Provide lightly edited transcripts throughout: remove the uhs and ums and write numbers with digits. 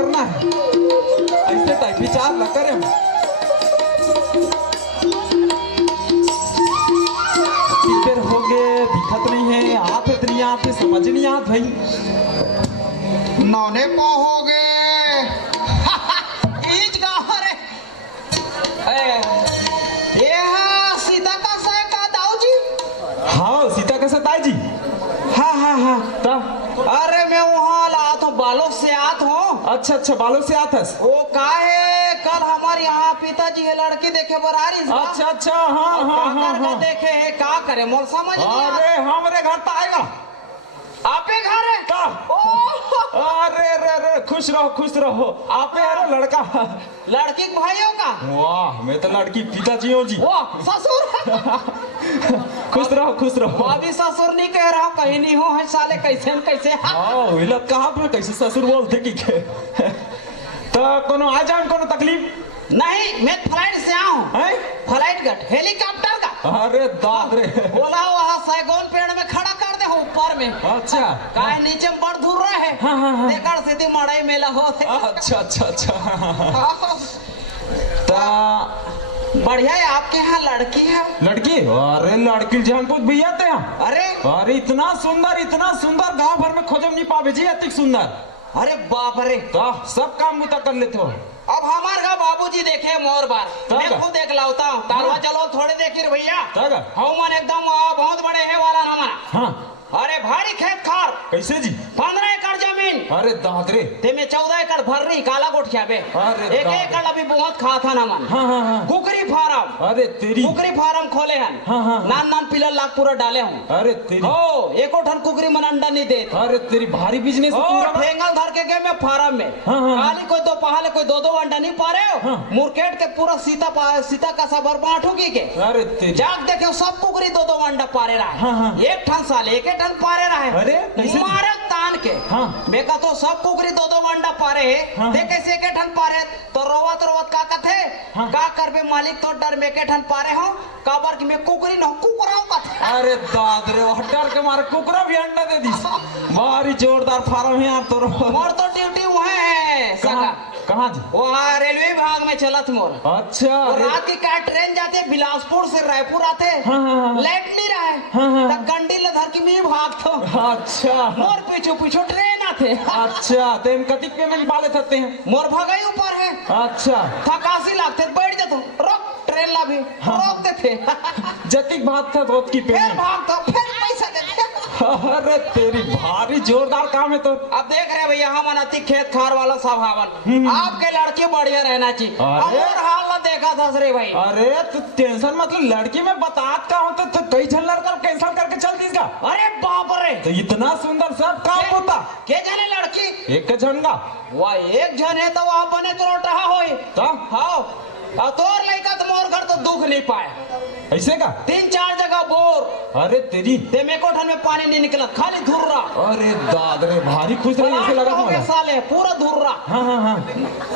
करना है, ऐसे टाइप विचार न करें। फिर हो गए दिखत नहीं है, आप इतनी आते समझ नहीं आत भाई। नौने पा हो गए ईज गाँव रे। ये है सीता का साय का दाऊ जी। हाँ सीता का सताई जी। हाँ हाँ हाँ। तब अरे मैं वहाँ आत हूँ, बालों से आत हूँ। अच्छा अच्छा बालों से आता है। वो का है कल हमारे यहाँ पिताजी है लड़की देखे बर आ रही। अच्छा अच्छा हाँ हाँ हाँ हाँ। देखे है का करे मोर समझ नहीं आता। अरे हमारे घर तो आएगा आपे घर है का? अरे रे रे खुश रहो आपे है लड़का लड़की के भाइयों का। वाह मैं तो लड़की पिताजी हूँ जी। वाह ससुर खुश रहो। अभी ससुर नहीं कह रहा कहीं नहीं हो है साले कैसे न कैसे। हाँ विलत कहा में कैसे ससुर बोलते कि तो कोनो आ जाए कोनो तकलीफ नहीं। मैं फ्लाइट से आऊँ है फ्लाइट गट हेलीकॉप्टर का। अरे दाद रे बोला वहाँ सैगोन पेड़ में खड़ा कर दे ऊपर में। अच्छा काहे नीचे में बड़ धूर रहे है। हाँ हाँ हाँ। देखा सीधी मड़ई मेला हो अच्छा अच्छा अच्छा बढ़िया है आपके यहाँ लड़की है। लड़की अरे लड़की जहानपुर भैया थे अरे अरे इतना सुंदर गांव भर में खोजम नहीं पावे जी अतिक सुंदर। अरे बाप रे तो सब काम मुता कर लेते हो। अब हमारे घर बाबूजी देखे मोर बार मैं खुद देख लाता हूँ तारवा चलो थोड़े देखिए भैया। हाँ मन एकदम बहुत बड़े है वाला ना हमारा। हाँ अरे भारी खेत खार कैसे जी 15 एकड़ जमीन। अरे दादरे ते में 14 एकड़ भर रही काला गोठिया पे। अरे एक एकड़ अभी बहुत खा था ना मन। हाँ हाँ हाँ कुकरी फार्म। अरे तेरी कुकरी फार्म खोले हैं। हाँ हाँ नान पिलर लाख पूरा डाले हूँ। अरे तेरी ओ एको ठन कुकरी मन अंडा नहीं दे। अरे तेरी भारी बिजनेस ठेंगल धर के गए मैं फार्म में। काली कोई दो पहाले कोई दो अंडा नहीं पा रहे हो। मुरकेट के पूरा सीता का सब बांटूगी के। अरे तेरी जाग देखे सब कुकरी दो अंडा पारे रहा है। एक ठन साल एक ठन पारे रहा है। अरे मारे तान के मैं का तो सब कुकरी दो अंडा पारे है। देखे से एक ठन पारे तो रोवत का कथे का करबे मालिक तो डर में के ठन पारे हो काबर की मैं कुकरी न कुकराऊ का। अरे दादरे डर के मारे कुकरा भी अंडा दे दी। मारी जोरदार फार्म है यार तो मोर तो ड्यूटी वहाँ है सगा। कहाँ जी? वहाँ रेलवे विभाग में चलत मोर। अच्छा रात की क्या ट्रेन जाते बिलासपुर से रायपुर आते। लाइट नहीं रहा है गंडी ले धर की मैं भागता हूँ। अच्छा मोर पीछू ट्रेन आते। अच्छा तो इन कतिक पेमेंट वाले थते हैं मोर भगाई ऊपर है। अच्छा थकासी लागते बैठ जातो रोक ट्रेन ला भी रोकते थे। जतिक भाग था तो की फिर पेमेंट भागता फिर पैसा देते। अरे तेरी भारी जोरदार काम है तो। अब देख रहे भैया हम अति खेत खार वाला स्वभावन आपके लड़की बढ़िया रहना चाहिए। और हाल ना देखा था रे भाई। अरे तो टेंशन मतलब लड़की में बतात का हो तो कई झन लड़का कैंसिल करके चल दीस का। अरे बाप रे तो इतना सुंदर सब काम होता के जाने लड़की एक झन का वह एक जन है तो वहाँ बने तो रहा हो हाँ तोर लड़का तो मोर घर तो दुख नहीं पाया ऐसे का 3-4 जगह बोर। अरे तेरी ते में कोठन में पानी नहीं निकला खाली धुर्रा। अरे दादरे भारी खुश रही ऐसे लगा था साले पूरा धुर्रा। हाँ हाँ हाँ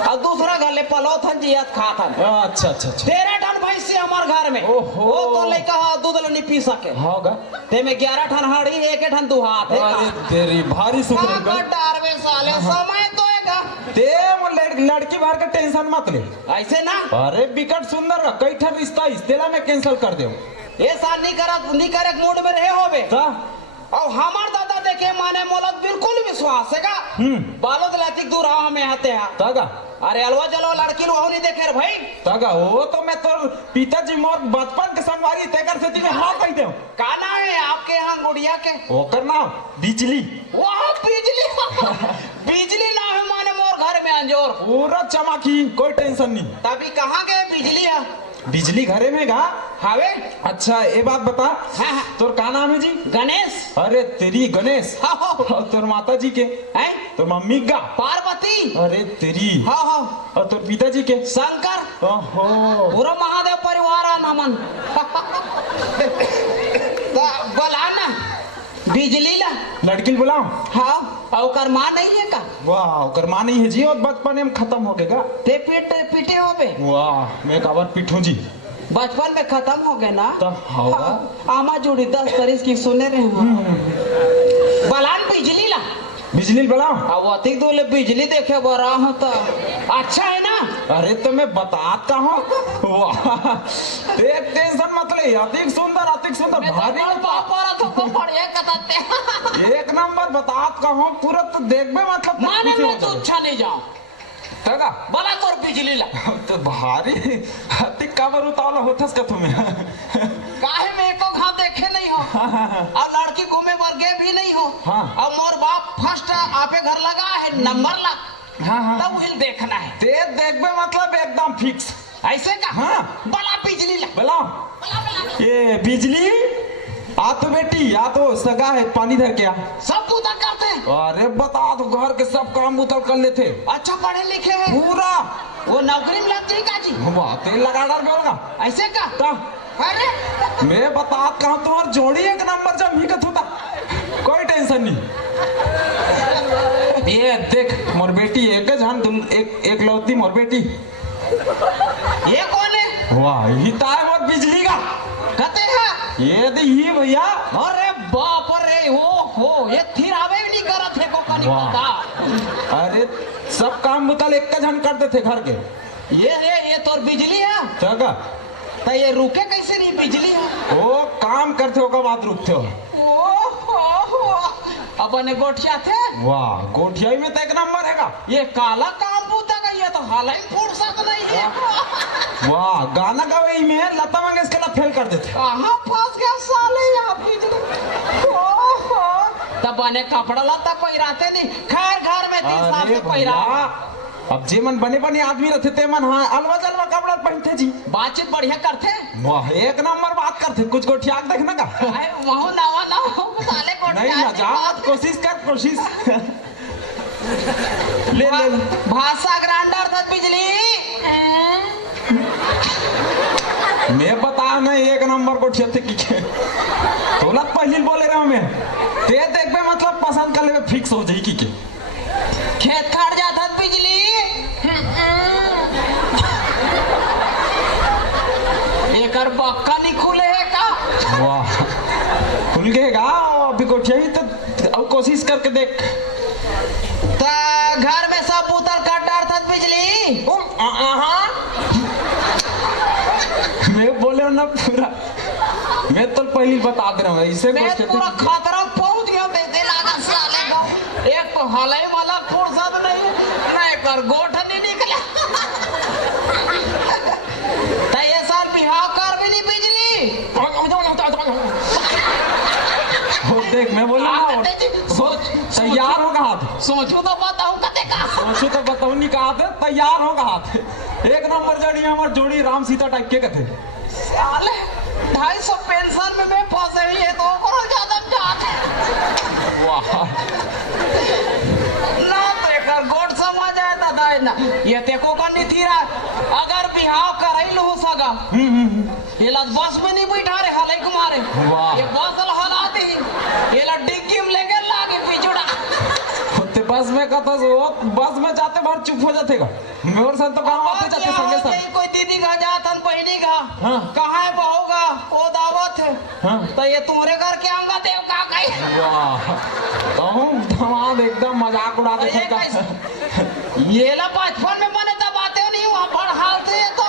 और दूसरा घर ले पलो था जियात खा था। अच्छा अच्छा अच्छा 13 टन भैंसी हमारे घर में। ओहो वो तो लड़का दूध नहीं पी सके। होगा ते में 11 टन हाड़ी 1 टन दुहात है। अरे तेरी भारी सुख रही डारवे साले समय तो ते लड़की बाहर का टेंशन मत ले ऐसे ना। अरे बिकट सुंदर कई ठन रिश्ता इस्तेला में कैंसिल कर दे। ये साल नहीं करे मूड में रहे होबे। और हमार दादा देखे माने मोलत बिल्कुल विश्वास है का। बालों दलातिक दूर हवा में आते हैं तागा। अरे अलवा चलो लड़की लो नहीं देखे रे भाई। तागा वो तो मैं तो पिताजी मोर बचपन के संगवारी तेकर से मैं हाँ कह दे। का नाम है आपके यहाँ गुड़िया के? ओकर नाम बिजली। वाह बिजली बिजली नाम है माने मोर घर में अंजोर पूरा चमकी कोई टेंशन नहीं। तभी कहाँ गए बिजली है? बिजली घरे में गा हावे। अच्छा ये बात बता तोर का नाम है जी? गणेश। अरे तेरी गणेश। और तोर माता जी के हैं? तोर मम्मी का पार्वती। अरे तेरी और तोर पिताजी के शंकर। ओहो पूरा महादेव परिवार नमन बोला बिजली ला लड़की बुलाओ। हाँ और माँ नहीं है का? वाह कर माँ नहीं है जी और बचपन में खत्म हो गएगा। ते पीटे हो बे। वाह मैं काबर पीठू जी बचपन में खत्म हो गए ना। हाँ, आमा जोड़ी 10 तारीख की सुने रहे हैं। बलान बिजली ला बिजली बनाओ। अब अतिक दोले बिजली देखे बरा हूँ तो अच्छा है ना। अरे तो मैं बताता हूँ। वाह, देख टेंशन मत ले, अतिक सुंदर भारी तो बढ़िया कताते एक नंबर बतात का हूँ पूरा, तो देख में मतलब माने मैं तो अच्छा नहीं जाऊँ तगा बला तोर बिजली ला तो भारी अतिक काबर उतावला होथस का तुम्हें। काहे में एको घाव देखे नहीं हो और लड़की घूमे वर्गे भी नहीं हो। हाँ। और मोर बाप फर्स्ट आपे घर लगा है नंबर ला। हाँ। तब हिल देखना है ते देख में मतलब एकदम फिक्स ऐसे का। हाँ। बला बिजली ला बोला ये बिजली आ तो बेटी या तो सगा है, पानी धर के आ। सब पूजा करते हैं। अरे बता तो घर के सब काम उतर कर लेते। अच्छा पढ़े लिखे हैं पूरा वो नौकरी में लगती है का जी। वाह तेल लगा डर बोलगा ऐसे का का अरे मैं बता कहा तुम्हार जोड़ी एक नंबर जब ही कथुता, कोई टेंशन नहीं। ये देख मोर बेटी एक जहां एक लौती मोर बेटी। ये कौन है? वाह ही ताय मोर बिजली का कहते हैं ये दी ही भैया। अरे बाप रे हो ये थिर आवे भी नहीं करत है को कनी वाह। पता। अरे सब काम मुतल एक जन करते थे घर के। ये तोर बिजली है जगह तो ये रुके कैसे नहीं बिजली है। वो काम करते हो का बात रुकते हो। अपने गोठिया थे। वाह गोठिया में तो एक नंबर है का। ये काला काम पूता का ये तो हाल ही फुर्सत नहीं है। वाह गाना गावे में लता मंगेशकर ना फेल कर देते। कहाँ फंस गया साले यहाँ बिजली। तब बने कपड़ा लता कोई रहते नहीं, खैर घर में 3 साल से पहिरा। अब जे मन बने आदमी रहते ते मन हाँ अलवा जलवा कपड़ा पहनते जी, बातचीत बढ़िया करते। वाह एक नंबर बात करते। कुछ गोठिया देखना का वहाँ नवा ना हो साले को नहीं ना जा कोशिश कर कोशिश। ले भाषा ग्राइंडर था बिजली। मैं बता ना एक नंबर गोठिया थे की तोला पहली बोले रहा मैं ते देख में मतलब पसंद कर ले फिक्स हो जाई की के खेत काट जाता बिजली। एक बक्का नहीं खुले का। वाह खुल गएगा अभी गोठिया ही तो अब कोशिश करके देख। तो घर में सब उतर काट डालता बिजली। मैं बोले ना पूरा मैं तो पहली बता दे रहा हूँ इसे मैं पूरा खतरा पहुंच गया देते लागा साले को। एक तो हाल ही वाला फुर्सत नहीं कर गोठ नहीं निकला। तो ये साल बिहाव कर भी नहीं बिजली। देख मैं बोल रहा हूँ तैयार होगा हाथ। सोचू तो बताऊं कते का। सोचू तो बताऊं नहीं कहा थे तैयार होगा हाथ। एक नंबर जोड़ी हमार जोड़ी राम सीता टाइप के कथे। साले 250 पेंशन में मैं फंसे हुई है तो और ज्यादा जाते। वाह ना तेकर गोट समझ आए दादा ना ये तेको करनी थी रा अगर बिहाव करैल हो सगा। ये लग बस में नहीं बैठा रे हले कुमारे। वाह ये बस हला दे ये ला डिग्गी में लेके लागे पिछड़ा। ते बस में कहता वो बस में जाते बाहर चुप हो जातेगा। मेरे साथ तो काम आते जाते संगे साथ कोई दीदी का जातन बहनी का हाँ। कहाँ है बहुगा वो दावत है हाँ। तो ये तुम्हारे घर के आऊंगा देव का कहीं। वाह कहूँ धमाल एकदम मजाक उड़ा के ये ये ला बचपन में मैंने दबाते हो नहीं वहाँ पर हाल थे तो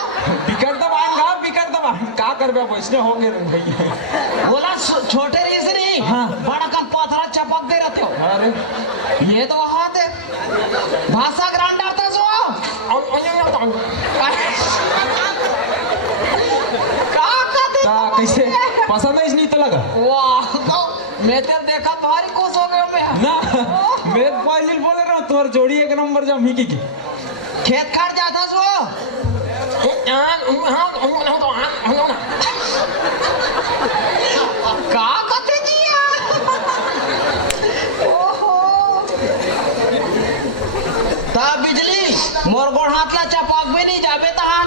बिकट दबा का करबे वैसने हो गए भैया। बोला छोटे रेस नहीं हाँ। बड़ा कम पथरा चपक दे रहते हो। अरे ये तो हाथ है भाषा ग्रांडर था सो कैसे पसंद है नहीं तो लगा। वाह तो मैं तेरे देखा भारी खुश हो गया मैं ना मैं पहले बोले रहा हूँ तुम्हारी जोड़ी एक नंबर जब ही की खेत काट जाता सो का कते जिया। ओहो ता बिजली मोर गोड़ हाथ ला चपाक भी नहीं जाबे तहां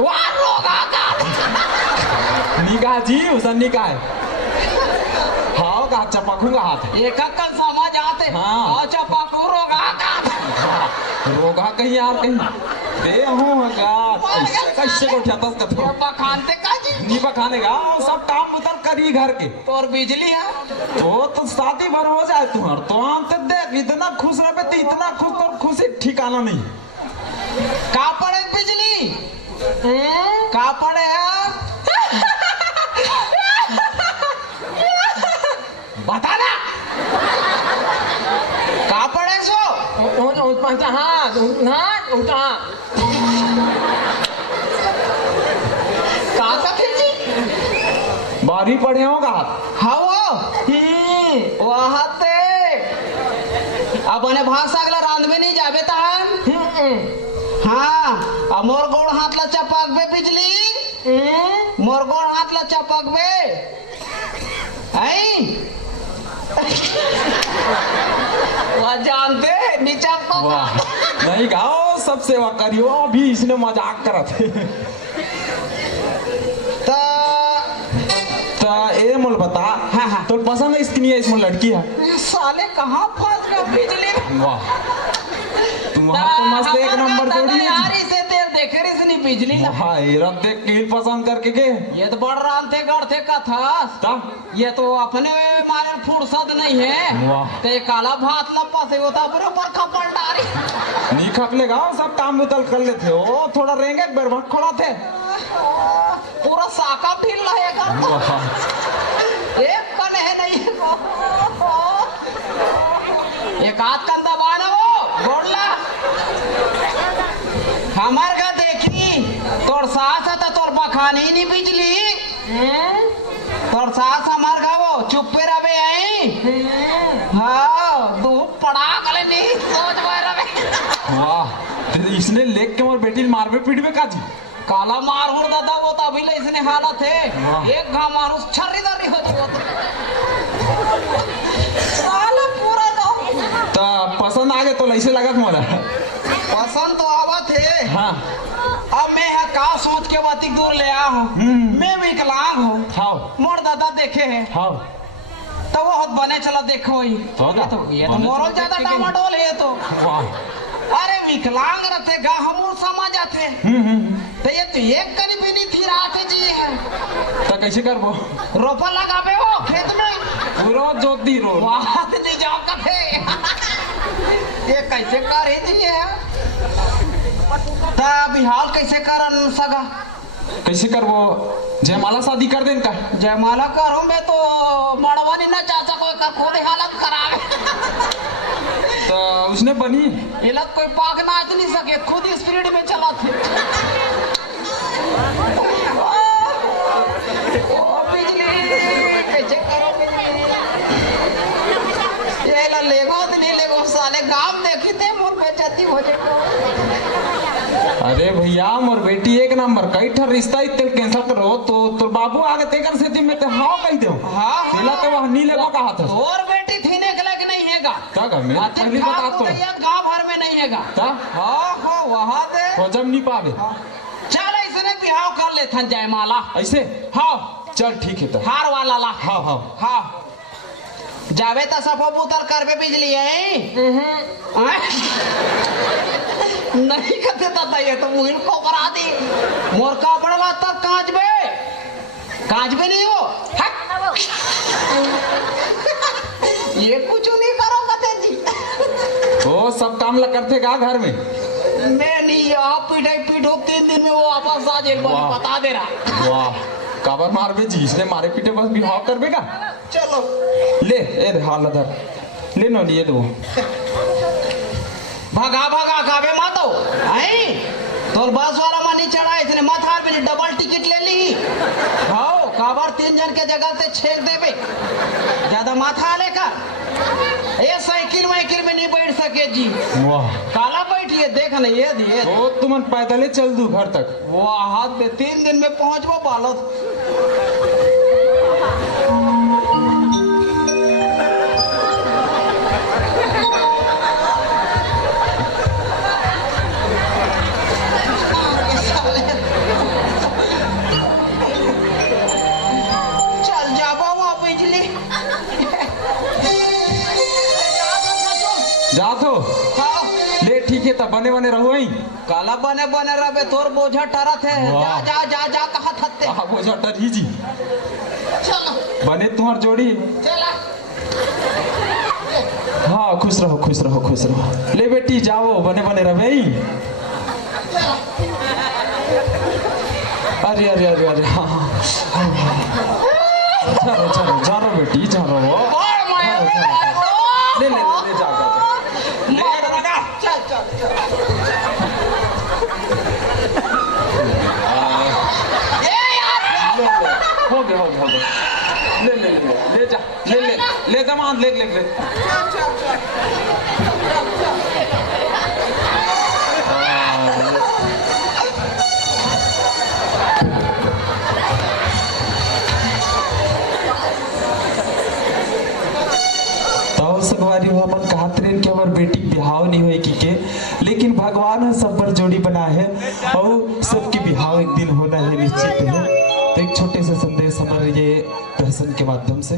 वाह रोगा का निकाह जी उसन निकाह हाँ का चपाकूंगा हाथ एक कल समझ आते हाँ। चपाकू रोगा का रोगा कहीं यार कहीं दे हूँ कैसे को उठाता ये बखानते का जी बिजली पर खाने का और सब काम उतर करी घर के तो और बिजली है तो शादी भर हो जाए तुम्हार तो हम तो देख इतना खुश रहे तो इतना खुश तो खुशी ठिकाना नहीं का पड़े बिजली का पड़े बता ना का पड़े सो का फिर जी बारी पड़े होगा हाँ वहाँ ते अब उन्हें भाषा अगला रांध में नहीं जाबे तहन हाँ अब मोर गोड़ हाथ ला चपक बे बिजली मोर गोड़ हाथ ला चपक बे आई वह जानते नीचा वाह नहीं गाओ सब सेवा करियो अभी इसने मजाक करा थे ए मोल बता हाँ। तो पसंद है इसकी नहीं है इसमें लड़की है साले कहाँ फंस गए बिजली वाह तुम्हारा तो मस्त एक नंबर जोड़ी है यार इसे देर देखे रे इसने बिजली ला हाँ ये देख के पसंद करके के ये तो बड़ राम थे गढ़ थे कथा ये तो अपने मारे फुर्सत नहीं है वाह तो ये काला भात लपा से होता अपने ऊपर खपल डारी नहीं खपलेगा सब काम उतल कर लेते हो थोड़ा रहेंगे बर्बाद खड़ा थे पूरा साका फिर रहेगा एक कन है नहीं एक हाथ कंधा बाना वो गोड़ला हमार का देखी तोर सास था तोर बखानी नहीं बिजली तोर सास हमार का वो चुप्पे रहे आई हाँ धूप पड़ा कले नहीं सोच रहे वाह इसने लेग के और बेटी मारबे पीटबे काजी काला मार हो दादा वो तो अभी इसने हालत है एक घा मार उस छर्री दर्री होती वो साला पूरा तो पसंद आ गए तो ऐसे लगा तुम्हारा पसंद तो आवत है हाँ अब मैं है का सोच के बातिक दूर ले आ हूँ मैं विकलांग हूँ हाँ मोर दादा देखे हैं हाँ तो वो बने चला देखो ही तो ये तो मोरल ज्यादा डामाडोल है तो अरे विकलांग रहते गा हम समझ आते तो ये तो एक करी भी नहीं थी रात जी है तो कैसे करबो रोपा लगाबे वो खेत में पूरा जोत दी रो बात नहीं जाओ कथे ये कैसे करे जी है ता बिहाल कैसे करन सगा कैसे करबो जयमाला शादी कर देन का जयमाला करूं मैं तो मड़वानी ना चाचा कोई का खोले हालत करावे तो उसने बनी इलत कोई पाक नाच नहीं सके खुद ही स्पीड में चला थे ओ बिजली कैसे करो ये ला लेगो नहीं लेगो साले गांव देखी थे मोर बेचती हो जाए अरे भैया मोर बेटी एक नंबर कई ठर रिश्ता इतने कैंसिल करो तो बाबू आगे तेकर से में तो हाँ कह दो हाँ तेला तो वह नहीं लेगा कहा था और बेटी थी ने गला कि नहीं हैगा क्या कर मैं पहली बता तो गांव भर में नहीं हैगा हाँ हाँ वहां दे हो जब नहीं पावे चल ऐसे बिहाव कर ले थन जयमाला ऐसे हाँ चल ठीक है तो हार वाला ला हाँ हाँ हाँ जावे तो सफो पुतर करबे बिजली है नहीं कहते दादा ये तो मुहिल को करा दी मोर का बड़वा तक कांच बे नहीं हो ये कुछ नहीं करो कहते जी वो सब काम लग करते का घर में मैं नहीं यहाँ पीठो 3 दिन में वो वापस आ जाए बता दे रहा वाह काबर मारबे जी इसने मारे पीटे बस बिहाव करबेगा चलो ले ए हाल अधर ले नो लिए दो भगा काबे मातो आई तोर बस वाला मानी चढ़ा इसने माथार में डबल टिकट ले ली हां काबर 3 जन के जगह से छेक देबे ज्यादा माथा लेकर ये साइकिल में नहीं बैठ सके जी वाह काला बैठिए देख ना ये दिए वो तुम पैदल ही चल दू घर तक वाह हाथ में 3 दिन में पहुंचबो बालत जात हो हाँ ले ठीक है तब बने बने रहो वहीं। काला बने बने रहे तोर बोझा टरत है। जा जा जा जा कहा थत्ते हाँ बोझा टरी जी चलो बने तुम्हार जोड़ी। चला हाँ खुश रहो खुश रहो खुश रहो। ले बेटी जाओ बने बने रहे। अरे अरे अरे अरे हाँ हाँ चलो चलो जानो बेटी जानो। ले ले ले जा चल चल हो गया हो गया ले ले ले ले जा ले दमाद ले ले ले। सगवारी हो मन कहा ट्रेन के हमार बेटी बिहाव नहीं हुए के लेकिन भगवान है सब पर जोड़ी बना है और सबके बिहाव एक दिन होना है निश्चित है। तो एक छोटे से संदेश हमारे ये दर्शन के माध्यम से